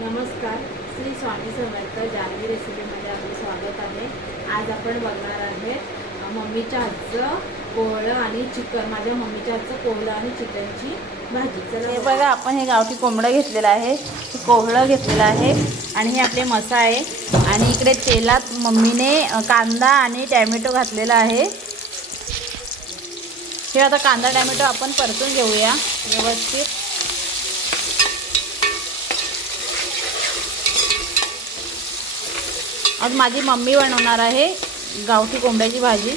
नमस्कार. श्री स्वामी समर्थ जानवी रेसिपीमध्ये आपलं स्वागत आहे. आज आपण बघणार आहे मम्मीच्या हातचं कोहळं आणि चिकन माझ्या मम्मीच्या हातचं कोहळं आणि चिकनची भाजी. चला बघा आपण हे गावठी कोंबडं घेतलेलं आहे. कोहळं घेतलेलं आहे. आणि हे आपले मसा आहे. आणि इकडे तेलात मम्मीने कांदा आणि टॅमॅटो घातलेला आहे. हे आता कांदा टॅमॅटो आपण परतून घेऊया. व्यवस्थित. आज माझी मम्मी बनवणार आहे गावठी कोंबड्याची भाजी.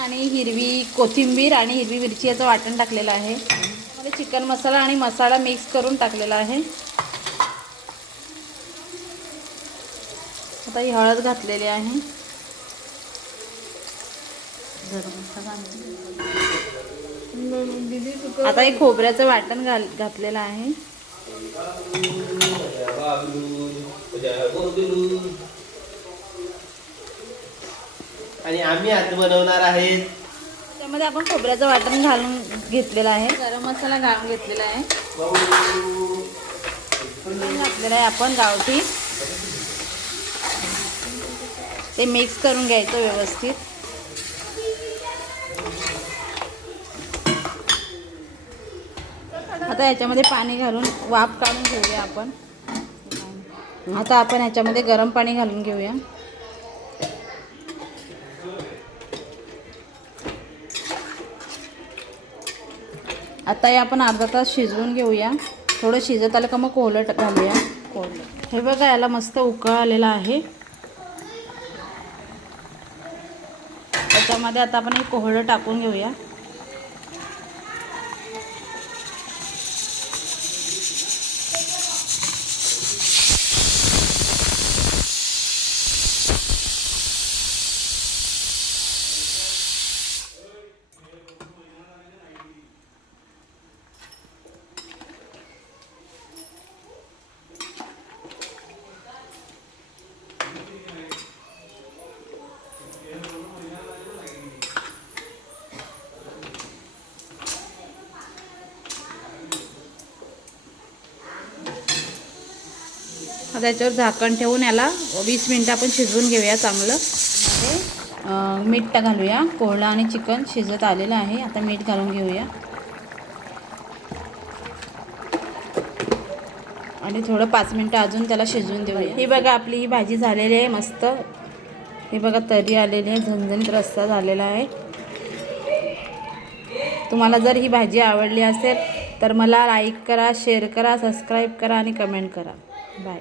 आणि हिरवी कोथिंबीर आणि हिरवी मिरची याचं वाटण टाकलेलं आहे. मध्ये चिकन मसाला आणि मसाला मिक्स करून टाकलेला आहे. आता ही हळद घातलेली आहे. आता हे खोबऱ्याचं वाटण घाल घातलेलं आहे. आणि आम्ही आज बनवणार आहेत. त्यामध्ये आपण खोबऱ्याचं वाटण घालून घेतलेलं आहे. गरम मसाला घालून घेतलेला आहे. घातलेलं आहे आपण गावठी. ते मिक्स करून घ्यायचं व्यवस्थित. आता याच्यामध्ये पाणी घालून वाफ काढून घेऊया आपण. आता आपण याच्यामध्ये गरम पाणी घालून घेऊया. आता हे आपण अर्धा तास शिजवून घेऊया. थोडं शिजत आलं का मग कोहलं घालूया. कोहलं हे बघा याला मस्त उकळ आलेला आहे. त्याच्यामध्ये आता आपण हे कोहळं टाकून घेऊया. आता याच्यावर झाकण ठेवून याला वीस मिनटं आपण शिजवून घेऊया चांगलं. हे, मीठ घालूया. कोहळा आणि चिकन शिजत आलेलं आहे. आता मीठ घालून घेऊया. आणि थोडं पाच मिनटं अजून त्याला शिजवून देऊया. ही बघा आपली ही भाजी झालेली आहे मस्त. हे बघा तरी आलेली आहे. झणझणीत रस्सा झालेला आहे. तुम्हाला जर ही भाजी आवडली असेल तर मला लाईक करा शेअर करा सबस्क्राईब करा आणि कमेंट करा. बाय